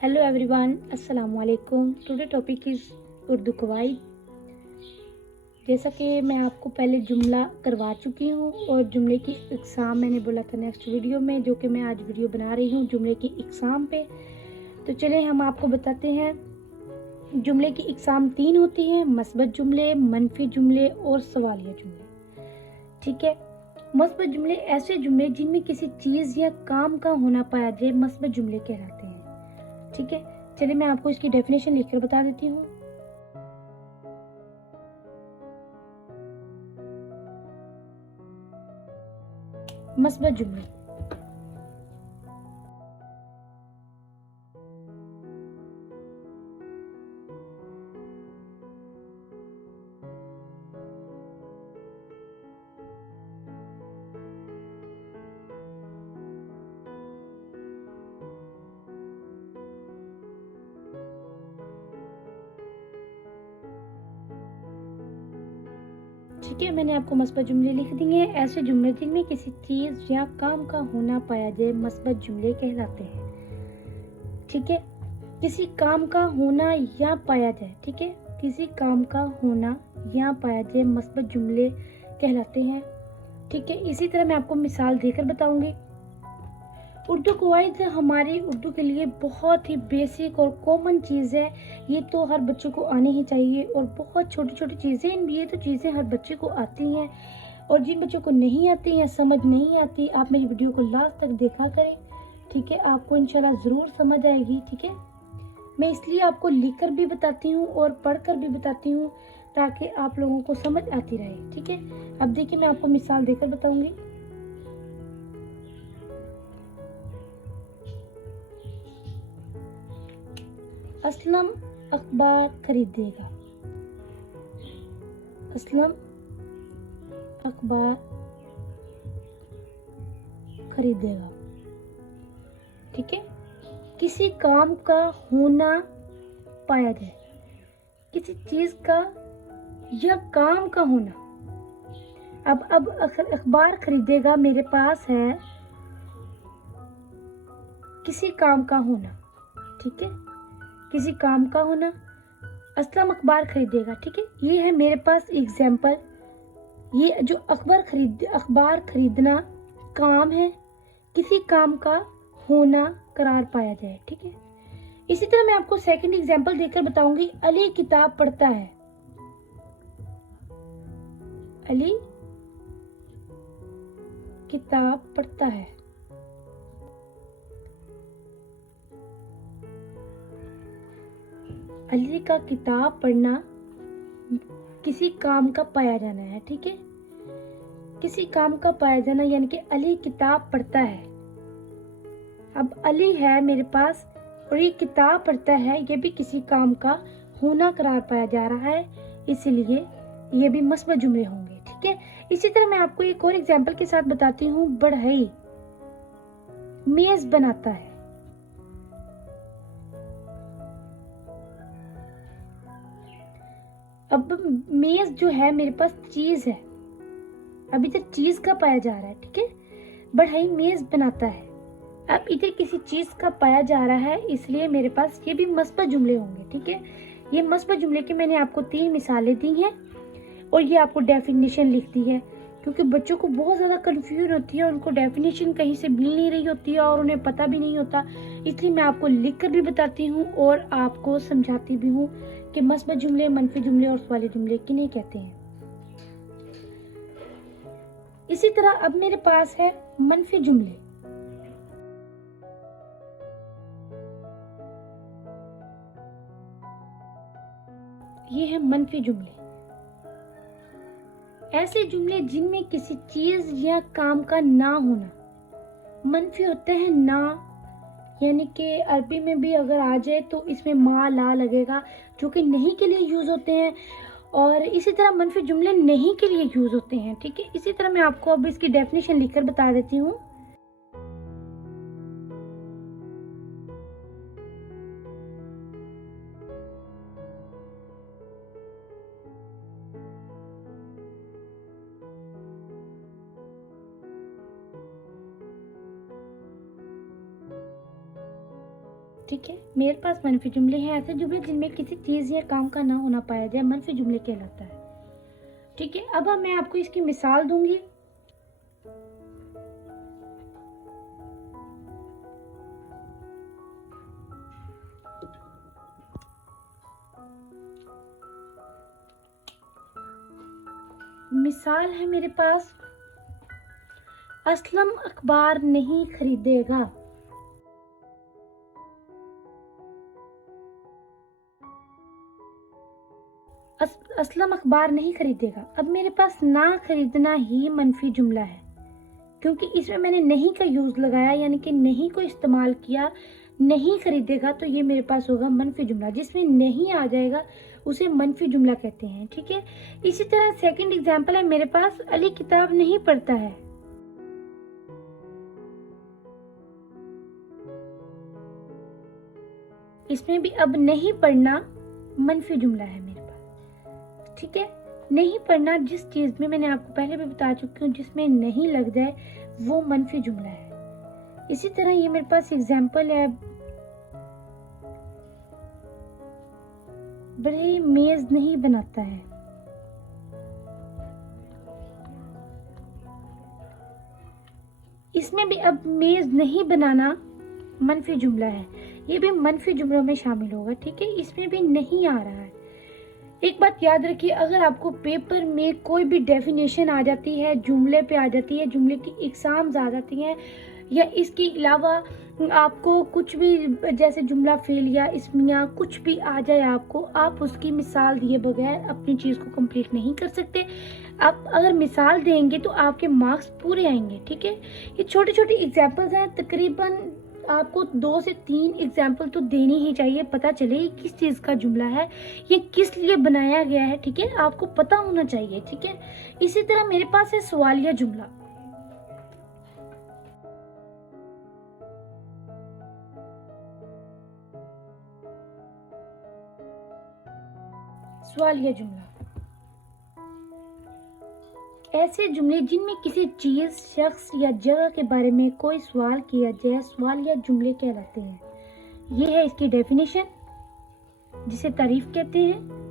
Hello everyone, अस्सलाम वालेकुम। Today topic is Urdu कवाइद। जैसा कि मैं आपको पहले जुमला करवा चुकी हूँ और जुमले की इकसाम मैंने बोला था नेक्स्ट वीडियो में, जो कि मैं आज वीडियो बना रही हूँ जुमले की इकसाम पे। तो चले हम आपको बताते हैं। जुमले की इकसाम 3 होती हैं: मस्बत जुमले, मनफी जुमले और सवालिया जुमले। ठीक है। मस्बत जुमले ऐसे जुमले जिनमें किसी चीज़ या काम का होना पाया जाए, मस्बत जुमले कहलाते हैं। ठीक है, चलिए मैं आपको इसकी डेफिनेशन लिखकर बता देती हूँ। मस्बत जुमले ठीक है, मैंने आपको मस्बत जुमले लिख दिए हैं। ऐसे जुमले जिनमें किसी चीज या काम का होना पाया जाए, मस्बत जुमले कहलाते हैं। ठीक है, किसी काम का होना या पाया जाए, ठीक है, किसी काम का होना या पाया जाए मस्बत जुमले कहलाते हैं। ठीक है, इसी तरह मैं आपको मिसाल देकर बताऊंगी। उर्दू कवायद हमारी उर्दू के लिए बहुत ही बेसिक और कॉमन चीज़ है। ये तो हर बच्चे को आनी ही चाहिए और बहुत छोटी छोटी चीज़ें, ये तो चीज़ें हर बच्चे को आती हैं। और जिन बच्चों को नहीं आती या समझ नहीं आती, आप मेरी वीडियो को लास्ट तक देखा करें। ठीक है, आपको इंशाल्लाह ज़रूर समझ आएगी। ठीक है, मैं इसलिए आपको लिखकर भी बताती हूँ और पढ़कर भी बताती हूँ ताकि आप लोगों को समझ आती रहे। ठीक है, अब देखिए मैं आपको मिसाल देकर बताऊंगी। असलम अखबार खरीदेगा। असलम अखबार खरीदेगा। ठीक है, किसी काम का होना पाया जाए, किसी चीज का या काम का होना। अब अखबार खरीदेगा मेरे पास है किसी काम का होना। ठीक है, किसी काम का होना। असलम अखबार खरीदेगा। ठीक है, ये है मेरे पास एग्जाम्पल। ये जो अखबार खरीदना काम है, किसी काम का होना करार पाया जाए। ठीक है, इसी तरह मैं आपको सेकंड एग्जाम्पल देकर बताऊंगी। अली किताब पढ़ता है। अली किताब पढ़ता है। अली का किताब पढ़ना किसी काम का पाया जाना है। ठीक है, किसी काम का पाया जाना यानी कि अली किताब पढ़ता है। अब अली है मेरे पास और ये किताब पढ़ता है, ये भी किसी काम का होना करार पाया जा रहा है, इसीलिए ये भी मस्बत जुमले होंगे। ठीक है, इसी तरह मैं आपको एक और एग्जाम्पल के साथ बताती हूँ। बढ़ई मेज बनाता है। अब मेज जो है मेरे पास चीज है, अब इधर चीज का पाया जा रहा है। ठीक है, बढ़ई मेज बनाता है। अब इधर किसी चीज का पाया जा रहा है, इसलिए मेरे पास ये भी मस्बत जुमले होंगे। ठीक है, ये मस्बत जुमले की मैंने आपको 3 मिसालें दी हैं और ये आपको डेफिनेशन लिख दी है, क्योंकि बच्चों को बहुत ज्यादा कंफ्यूजन होती है, उनको डेफिनेशन कहीं से मिल नहीं रही होती है और उन्हें पता भी नहीं होता। इसलिए मैं आपको लिखकर भी बताती हूँ और आपको समझाती भी हूँ कि मस्बत जुमले, मनफी जुमले और सवाली जुमले किन्हें कहते हैं। इसी तरह अब मेरे पास है मनफी जुमले। ये है मनफी जुमले, ऐसे जुमले जिनमें किसी चीज या काम का ना होना। मनफी होते हैं ना, यानी कि अरबी में भी अगर आ जाए तो इसमें मा ला लगेगा, जो कि नहीं के लिए यूज होते हैं। और इसी तरह मनफी जुमले नहीं के लिए यूज होते हैं। ठीक है, इसी तरह मैं आपको अब इसकी डेफिनेशन लिखकर बता देती हूँ। ठीक है, मेरे पास मनफी जुमले हैं ऐसे जुमले जिनमें किसी चीज़ या काम का ना होना पाया जाए, मनफी जुमले कहलाता है। ठीक है, अब मैं आपको इसकी मिसाल दूंगी। मिसाल है मेरे पास, असलम अखबार नहीं खरीदेगा। असलम अखबार नहीं खरीदेगा। अब मेरे पास ना खरीदना ही मनफी जुमला है, क्योंकि इसमें मैंने नहीं का यूज लगाया, यानी कि नहीं को इस्तेमाल किया। नहीं खरीदेगा तो ये मेरे पास होगा मनफी जुमला। जिसमें नहीं आ जाएगा उसे मनफी जुमला कहते हैं। ठीक है, इसी तरह सेकंड एग्जांपल है मेरे पास, अली किताब नहीं पढ़ता है। इसमें भी अब नहीं पढ़ना मनफी जुमला है मेरे पास। ठीक है, नहीं पढ़ना जिस चीज में मैंने आपको पहले भी बता चुकी हूँ, जिसमें नहीं लग जाए वो मनफी जुमला है। इसी तरह ये मेरे पास एग्जांपल है, बड़े मेज नहीं बनाता है। इसमें भी अब मेज नहीं बनाना मनफी जुमला है, ये भी मनफी जुमलों में शामिल होगा। ठीक है, इसमें भी नहीं आ रहा है। एक बात याद रखिए, अगर आपको पेपर में कोई भी डेफिनेशन आ जाती है, जुमले पे आ जाती है, जुमले की एग्जाम्स आ जाती हैं, या इसके अलावा आपको कुछ भी जैसे जुमला फेल या इसमिया कुछ भी आ जाए आपको, आप उसकी मिसाल दिए बगैर अपनी चीज को कंप्लीट नहीं कर सकते। आप अगर मिसाल देंगे तो आपके मार्क्स पूरे आएंगे। ठीक है, ये छोटे छोटे एग्जाम्पल्स हैं, तकरीबन आपको 2 से 3 एग्जाम्पल तो देनी ही चाहिए, पता चले किस चीज का जुमला है, ये किस लिए बनाया गया है। ठीक है, आपको पता होना चाहिए। ठीक है, इसी तरह मेरे पास है सवालिया जुमला। सवालिया जुमला ऐसे जुमले जिनमें किसी चीज, शख्स या जगह के बारे में कोई सवाल किया जाए, सवालिया जुमले कहलाते हैं। ये है इसकी डेफिनेशन, जिसे तारीफ कहते हैं।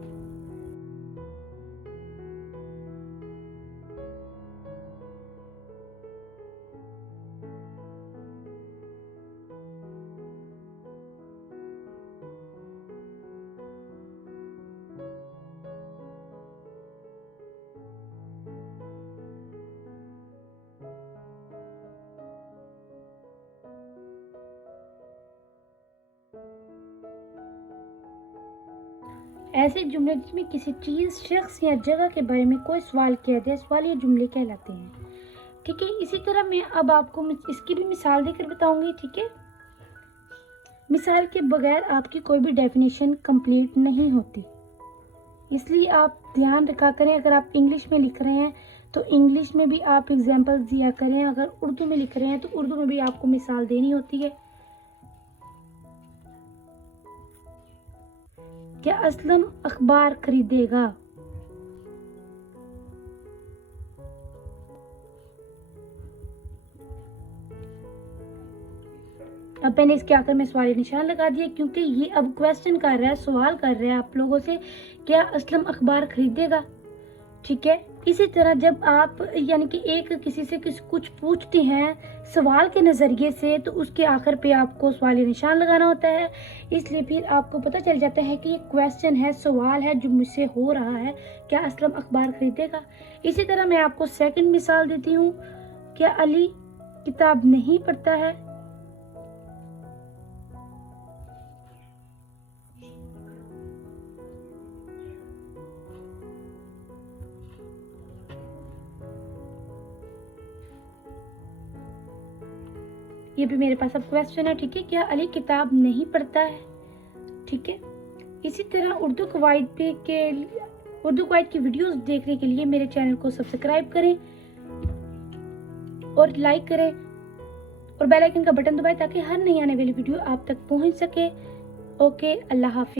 ऐसे जुमले जिसमें किसी चीज, शख्स या जगह के बारे में कोई सवाल किया जाए, सवालिया जुमले कहलाते हैं। ठीक है, इसी तरह मैं अब आपको इसकी भी मिसाल देकर बताऊंगी। ठीक है, मिसाल के बगैर आपकी कोई भी डेफिनेशन कंप्लीट नहीं होती, इसलिए आप ध्यान रखा करें। अगर आप इंग्लिश में लिख रहे हैं तो इंग्लिश में भी आप एग्जाम्पल दिया करें, अगर उर्दू में लिख रहे हैं तो उर्दू में भी आपको मिसाल देनी होती है। क्या असलम अखबार खरीदेगा? अब मैंने इसके आखिर में सवाल निशान लगा दिया, क्योंकि ये अब क्वेश्चन कर रहा है, सवाल कर रहा है आप लोगों से, क्या असलम अखबार खरीदेगा। ठीक है, इसी तरह जब आप यानी कि एक किसी से कुछ पूछते हैं सवाल के नजरिए से, तो उसके आखिर पे आपको सवाल निशान लगाना होता है। इसलिए फिर आपको पता चल जाता है कि ये क्वेश्चन है, सवाल है जो मुझसे हो रहा है, क्या असलम अखबार खरीदेगा। इसी तरह मैं आपको सेकंड मिसाल देती हूँ, क्या अली किताब नहीं पढ़ता है। ये भी मेरे पास अब क्वेश्चन है। ठीक है, क्या अली किताब नहीं पढ़ता है। ठीक है, इसी तरह उर्दू कवायद की वीडियोस देखने के लिए मेरे चैनल को सब्सक्राइब करें और लाइक करें और बेल आइकन का बटन दबाएं, ताकि हर नई आने वाली वीडियो आप तक पहुंच सके। ओके, अल्लाह हाफिज।